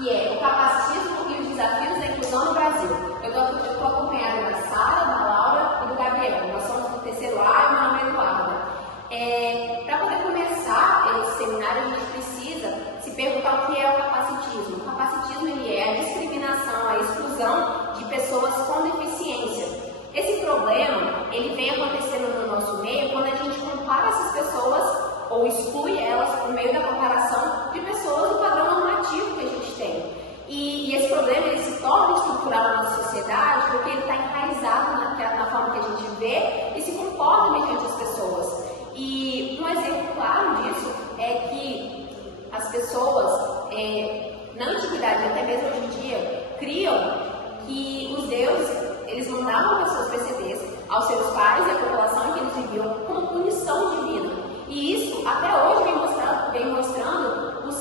que é o capacitismo e os desafios da inclusão no Brasil. Eu estou acompanhada da Sara, da Laura e do Gabriel. Nós somos do terceiro A e meu nome é Eduarda. Para poder começar esse seminário, a gente precisa se perguntar o que é o capacitismo. O capacitismo ele é a discriminação, a exclusão de pessoas com deficiência. Esse problema ele vem acontecendo no nosso meio quando a gente compara essas pessoas ou exclui elas por meio da comparação de pessoas do padrão normativo que a gente tem. E esse problema ele se torna estrutural na nossa sociedade porque ele está enraizado na forma que a gente vê e se comporta mediante as pessoas. E um exemplo claro disso é que as pessoas, na antiguidade, até mesmo hoje em dia, criam que os deuses eles mandavam para seus PCDs, aos seus pais e à população em que eles viviam como punição divina. E isso, até hoje, vem mostrando os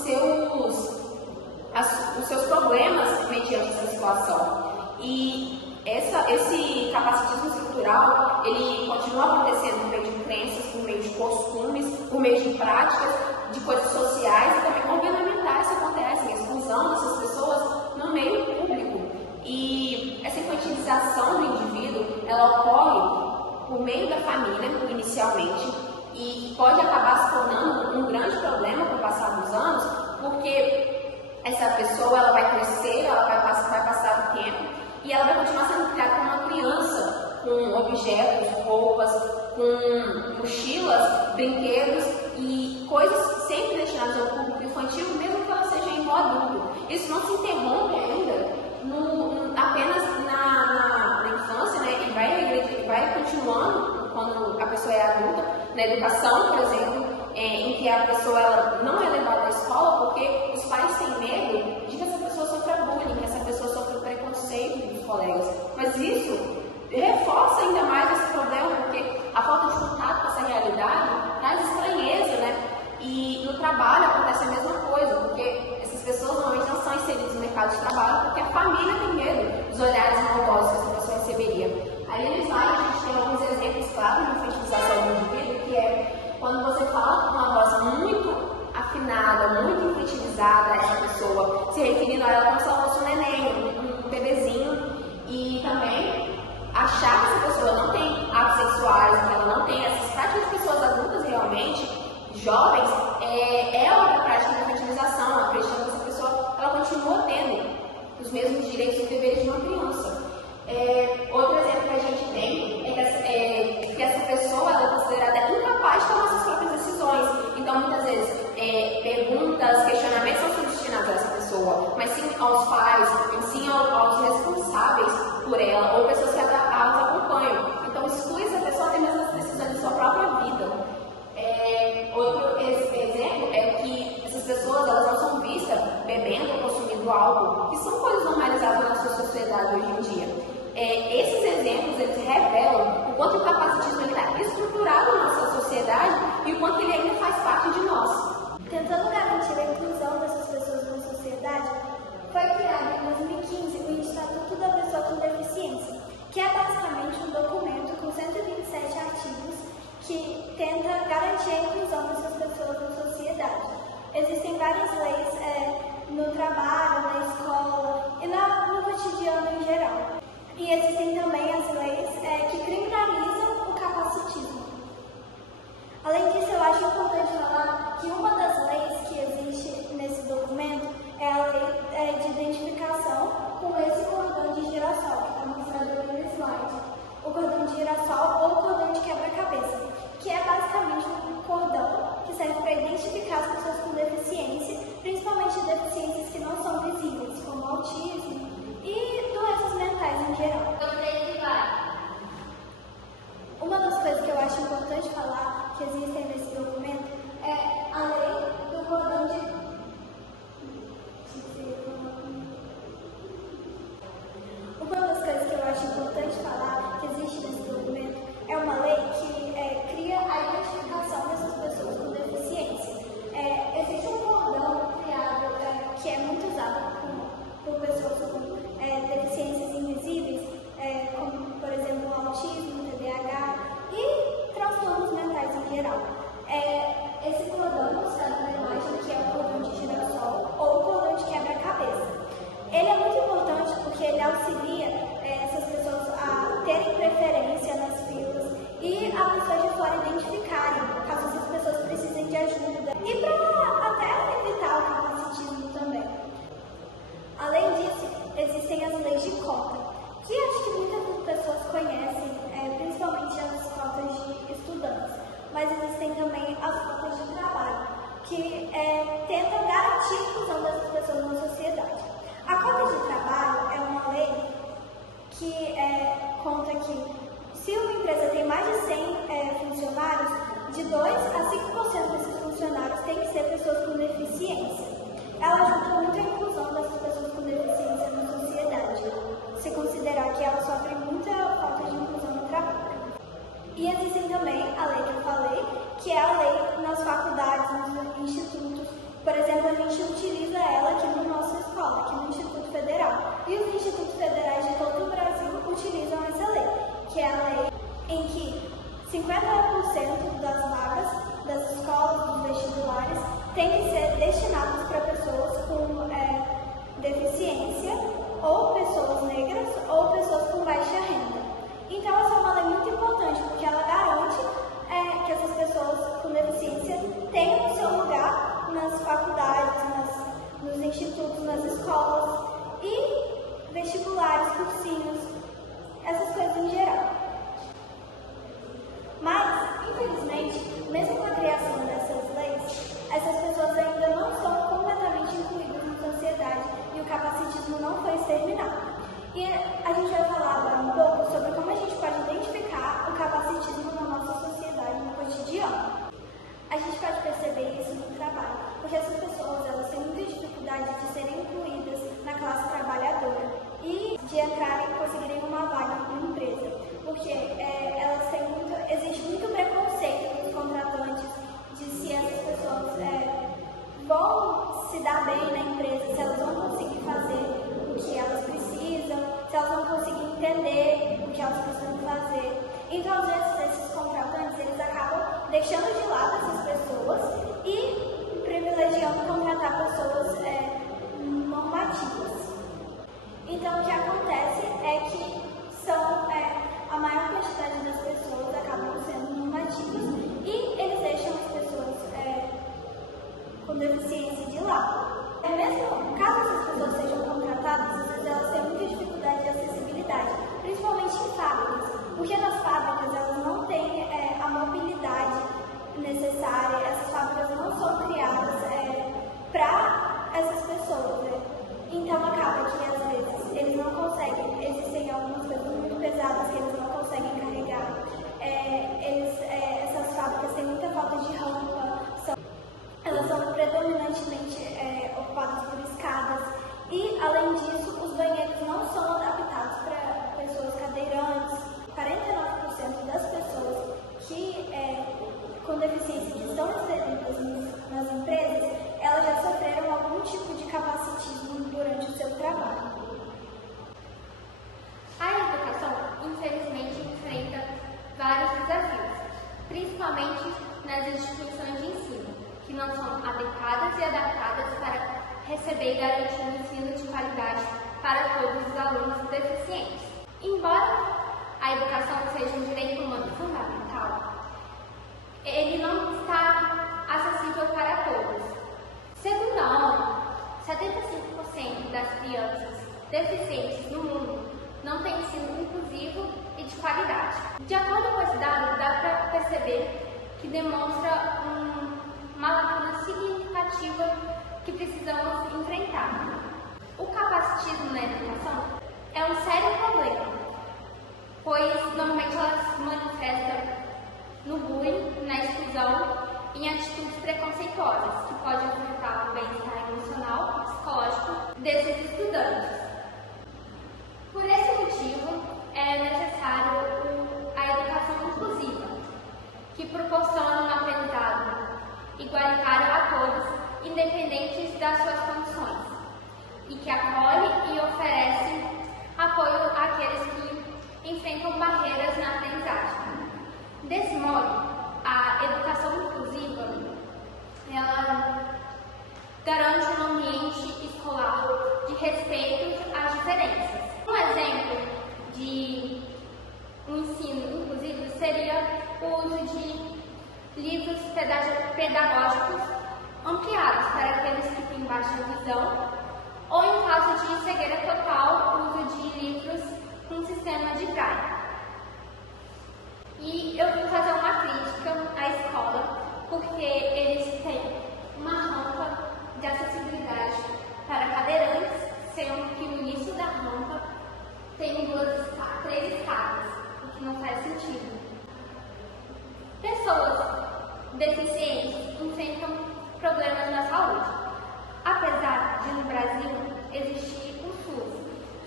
seus problemas mediante essa situação. E esse capacitismo estrutural, ele continua acontecendo por meio de crenças, por meio de costumes, por meio de práticas, de coisas sociais e também governamentais que acontecem, a exclusão dessas pessoas no meio público. E essa infantilização do indivíduo, ela ocorre por meio da família, inicialmente, e pode acabar se tornando um grande problema com o passar dos anos, porque essa pessoa ela vai crescer, ela vai passar o tempo e ela vai continuar sendo criada como uma criança, com objetos, roupas, com mochilas, brinquedos e coisas sempre destinadas ao público infantil, mesmo que ela seja em adulto. Isso não se interrompe ainda apenas na infância, né? E vai continuando quando a pessoa é adulta, na educação, por exemplo, em que a pessoa ela não é levada à escola porque os pais têm medo de que essa pessoa sofra bullying, que essa pessoa sofra preconceito dos colegas. Mas isso reforça ainda mais esse problema, porque a falta de contato com essa realidade traz estranheza, né? E no trabalho acontece a mesma coisa, porque essas pessoas normalmente não são inseridas no mercado de trabalho porque a família tem medo dos olhares maldosos que essa pessoa receberia. Ali no slide a gente tem alguns exemplos claros de infantilização do indivíduo, que é quando você fala com uma voz muito afinada, muito infantilizada a essa pessoa, se referindo a ela como se ela fosse um neném, um bebezinho, e também achar que essa pessoa não tem atos sexuais, que ela não tem essas práticas de pessoas adultas realmente, jovens, é outra prática de infantilização, acreditando que essa pessoa ela continua tendo os mesmos direitos e deveres de uma criança. Outro exemplo que a gente tem é que essa pessoa ela é considerada incapaz de tomar suas próprias decisões. Então, muitas vezes, perguntas, questionamentos não são destinados a essa pessoa, mas sim aos pais, sim aos responsáveis por ela, ou pessoas que a acompanham. Então, exclui essa pessoa até mesmo as decisões de sua própria vida. Outro exemplo é que essas pessoas elas não são vistas bebendo ou consumindo álcool, que são coisas normalizadas na nossa sociedade hoje em dia. Esses exemplos eles revelam o quanto o capacitismo está estruturado na nossa sociedade e o quanto ele ainda faz parte de nós. Tentando garantir a inclusão dessas pessoas na sociedade, foi criado em 2015 o Estatuto da Pessoa com Deficiência, que é basicamente um documento com 127 artigos que tenta garantir a inclusão dessas pessoas na sociedade. Existem várias leis no trabalho, na escola e no cotidiano em geral. E existem também as leis que criminalizam o capacitismo. Além disso, eu acho importante falar que uma das leis que existe nesse documento é a lei de identificação com esse cordão de girassol, que está mostrado aqui no slide. O cordão de girassol ou o cordão de quebra-cabeça, que é basicamente um cordão que serve para identificar as pessoas com deficiência, principalmente deficiências que não são visíveis, como autismo e doenças mentais em geral. Uma das coisas que eu acho importante falar que existem nesse documento é a lei do cordão de... Uma das coisas que eu acho importante falar que existe nesse documento é uma lei que cria a identificação dessas pessoas com deficiência. Existe um cordão criado que é muito usado por pessoas com deficiências invisíveis, como, por exemplo, autismo, TDAH e transtornos mentais em geral. pessoas na sociedade. A cota de trabalho é uma lei que conta que se uma empresa tem mais de 100 funcionários, de 2 a 5% desses funcionários têm que ser pessoas com deficiência. Ela ajuda muito a inclusão dessas pessoas com deficiência na sociedade, se considerar que elas sofrem muita falta de inclusão no trabalho. E existe também a lei que eu falei, que é a lei nas faculdades, nos institutos. Por exemplo, a gente utiliza ela aqui na nossa escola, aqui no Instituto Federal. E os institutos federais de todo o Brasil utilizam essa lei, que é a lei em que 50% das vagas das escolas, dos vestibulares, têm que ser destinadas para pessoas com deficiência, ou pessoas negras, ou pessoas com baixa renda. Então, essa é uma lei muito importante, porque ela garante que essas pessoas com deficiência tenham o seu lugar nas faculdades, nos institutos, nas escolas e vestibulares, cursinhos, essas coisas em geral. Mas, infelizmente, mesmo com a criação dessas leis, essas pessoas ainda não são completamente incluídas na sociedade e o capacitismo não foi exterminado. E a gente vai falar agora um pouco sobre como a gente pode identificar o capacitismo na nossa sociedade no cotidiano. A gente pode perceber isso no trabalho, porque essas pessoas elas têm muita dificuldade de serem incluídas na classe trabalhadora e de entrarem e conseguirem uma vaga em uma empresa, porque existe muito preconceito nos contratantes de se essas pessoas vão se dar bem na empresa, se elas vão conseguir fazer o que elas precisam, se elas vão conseguir entender o que elas precisam fazer. Então, às vezes, esses contratantes, eles acabam deixando de lado essas pessoas e privilegiando contratar pessoas normativas. Então, o que acontece é que a maior quantidade das pessoas acabam sendo normativas e eles deixam as pessoas com deficiência de lado. Mesmo caso essas pessoas sejam contratadas, às vezes elas têm muita dificuldade de acessibilidade, principalmente em fábricas, porque nas fábricas elas não têm a mobilidade necessária, essas fábricas não são criadas para essas pessoas, né? Então acaba que às vezes eles não conseguem, existem algumas coisas muito pesadas que eles não conseguem carregar, essas fábricas têm muita falta de rampa, elas são predominantemente ocupadas por escadas e, além disso, os banheiros não são adaptados para pessoas cadeirantes. 49% das pessoas com deficiência que estão inseridas nas empresas, elas já sofreram algum tipo de capacitismo durante o seu trabalho. A educação, infelizmente, enfrenta vários desafios, principalmente nas instituições de ensino, que não são adequadas e adaptadas para receber e garantir um ensino de qualidade para todos os alunos deficientes. Embora a educação seja um direito humano fundamental, ele não está acessível para todos. Segundo a ONU, 75% das crianças deficientes no mundo não têm ensino inclusivo e de qualidade. De acordo com esse dado, dá para perceber que demonstra uma lacuna significativa que precisamos enfrentar. O capacitismo na educação é um sério problema, pois normalmente ela se manifesta no bullying, na exclusão e em atitudes preconceituosas, que podem afetar o bem-estar emocional e psicológico desses estudantes. Por esse motivo, é necessário a educação inclusiva, que proporciona um aprendizado igualitário a todos, independentes das suas condições, e que acolhe e oferece apoio àqueles que enfrentam barreiras na aprendizagem. Desse modo, a educação inclusiva ela garante um ambiente escolar de respeito às diferenças. Um exemplo de um ensino inclusivo seria o uso de livros pedagógicos ampliados para aqueles que têm baixa visão, ou em caso de cegueira total, o uso de livros com sistema de braille. E eu vou fazer uma crítica à escola, porque eles têm uma rampa de acessibilidade para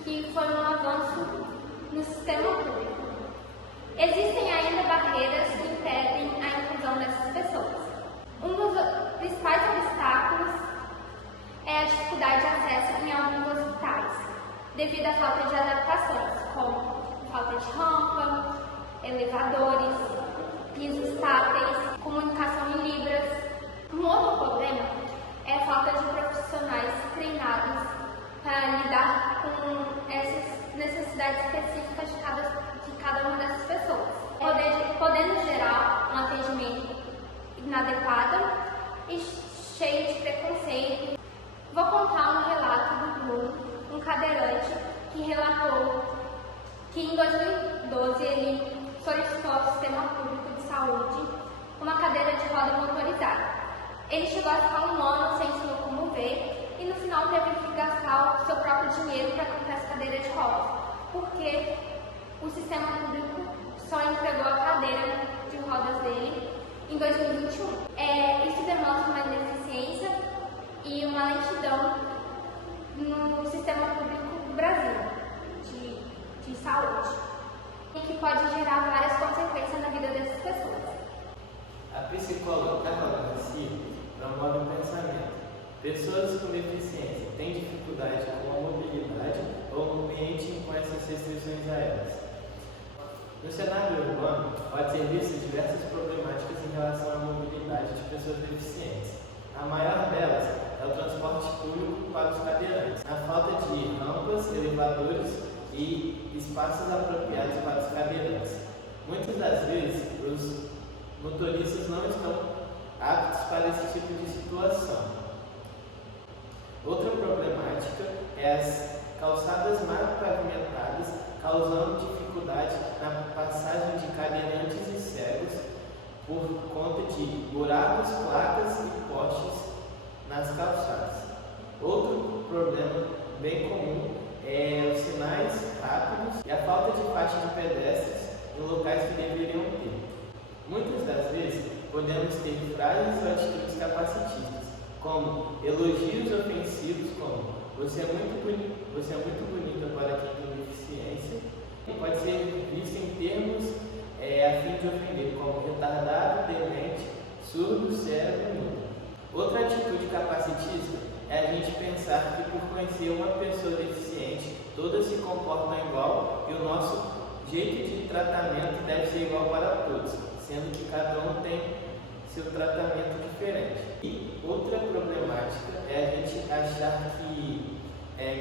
que foi um avanço no sistema público. Existem ainda barreiras que impedem a inclusão dessas pessoas. Um dos principais obstáculos é a dificuldade de acesso em alguns hospitais, devido à falta de adaptações, como falta de rampa, elevadores, pisos táteis, comunicação em libras. Um outro problema é a falta de profissionais treinados para lidar com essas necessidades específicas de cada uma dessas pessoas, podendo gerar um atendimento inadequado e cheio de preconceito. Vou contar um relato do Bruno, um cadeirante que relatou que em 2012 ele solicitou ao Sistema Público de Saúde uma cadeira de roda motorizada. Ele chegou a ficar um ano sem se locomover e no final teve que gastar o seu próprio dinheiro para comprar essa cadeira de roda, porque o Sistema Público só entregou a cadeira de rodas dele em 2021. Isso demonstra uma ineficiência e uma lentidão no Sistema Público do Brasil de saúde, e que pode gerar várias consequências na vida dessas pessoas. A psicóloga Carla Garcia promove o pensamento. Pessoas com deficiência têm dificuldade com a mobilidade ou preenchem com essas restrições a elas. No cenário urbano, pode ser visto diversas problemáticas em relação à mobilidade de pessoas deficientes. A maior delas é o transporte público para os cadeirantes, a falta de rampas, elevadores e espaços apropriados para os cadeirantes. Muitas das vezes, os motoristas não estão aptos para esse tipo de situação. Outra problemática é as calçadas mal pavimentadas, causando dificuldade na passagem de cadeirantes e cegos por conta de buracos, placas e postes nas calçadas. Outro problema bem comum é os sinais rápidos e a falta de faixa de pedestres em locais que deveriam ter. Muitas das vezes podemos ter frases ou atitudes capacitistas, como elogios ofensivos como você é muito bonita para quem tem deficiência, e pode ser visto em termos a fim de ofender, como retardado, demente, surdo, cego e mudo. Outra atitude capacitista é a gente pensar que por conhecer uma pessoa deficiente, todas se comportam igual e o nosso jeito de tratamento deve ser igual para todos, sendo que cada um tem seu tratamento diferente. E outra problemática é a gente achar que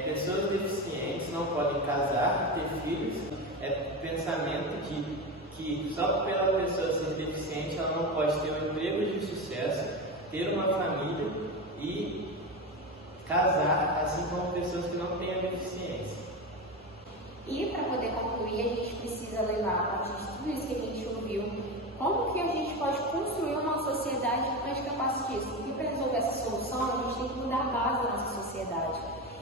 pessoas deficientes não podem casar, ter filhos. É pensamento de que só pela pessoa ser deficiente ela não pode ter um emprego de sucesso, ter uma família e casar, assim como pessoas que não têm a deficiência. E para poder concluir, a gente precisa levar a partir de tudo isso que a gente ouviu, como que a gente pode construir uma sociedade anticapacitista. Porque para resolver essa solução, a gente tem que mudar a base da nossa sociedade.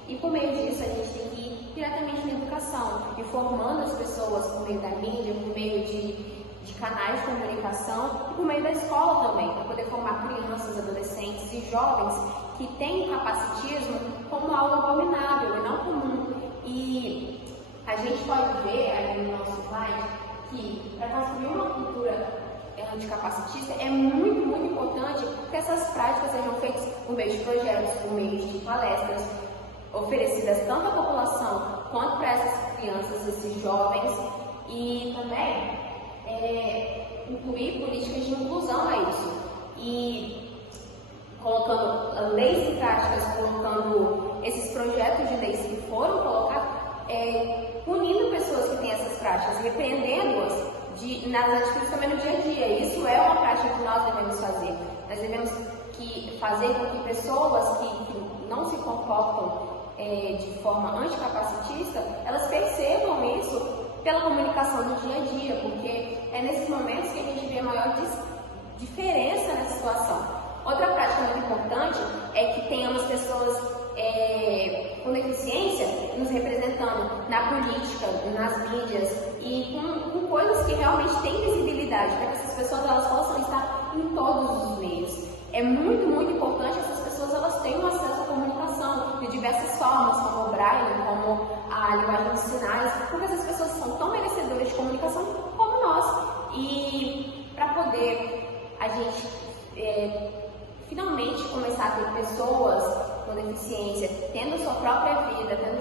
E por meio disso, a gente tem que ir diretamente na educação, informando as pessoas por meio da mídia, por meio de canais de comunicação e por meio da escola também, para poder formar crianças, adolescentes e jovens que têm o capacitismo como algo abominável e não comum. E a gente pode ver aí no nosso slide que para construir uma cultura anticapacitista é muito, muito importante que essas práticas sejam feitas por meio de projetos, por meio de palestras, oferecidas tanto à população quanto para essas crianças, esses jovens, e também incluir políticas de inclusão a isso, e colocando leis e práticas, colocando esses projetos de leis que foram colocados, punindo pessoas que têm essas práticas, repreendendo-as nas atitudes também no dia a dia. Isso é uma prática que nós devemos fazer. Nós devemos fazer com que pessoas que não se comportam de forma anticapacitista, elas percebam isso pela comunicação do dia a dia, porque é nesses momentos que a gente vê a maior diferença nessa situação. Outra prática muito importante é que tenhamos pessoas com deficiência nos representando na política, nas mídias e com coisas que realmente têm visibilidade, para que essas pessoas elas possam estar em todos os meios. É muito, muito importante que essas pessoas elas tenham acesso à comunicação de diversas formas, como o braille, como a linguagem pessoas com deficiência tendo sua própria vida, tendo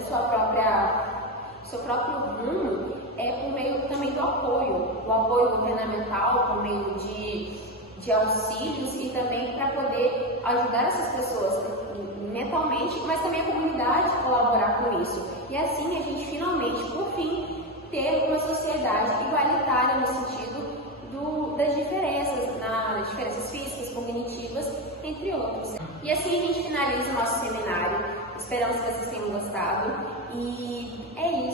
seu próprio rumo, é por meio também do apoio governamental, por meio de auxílios e também para poder ajudar essas pessoas mentalmente, mas também a comunidade colaborar com isso. E assim a gente finalmente, por fim, ter uma sociedade igualitária no sentido das diferenças físicas, cognitivas, entre outros. E assim a gente finaliza o nosso seminário. Esperamos que vocês tenham gostado. E é isso.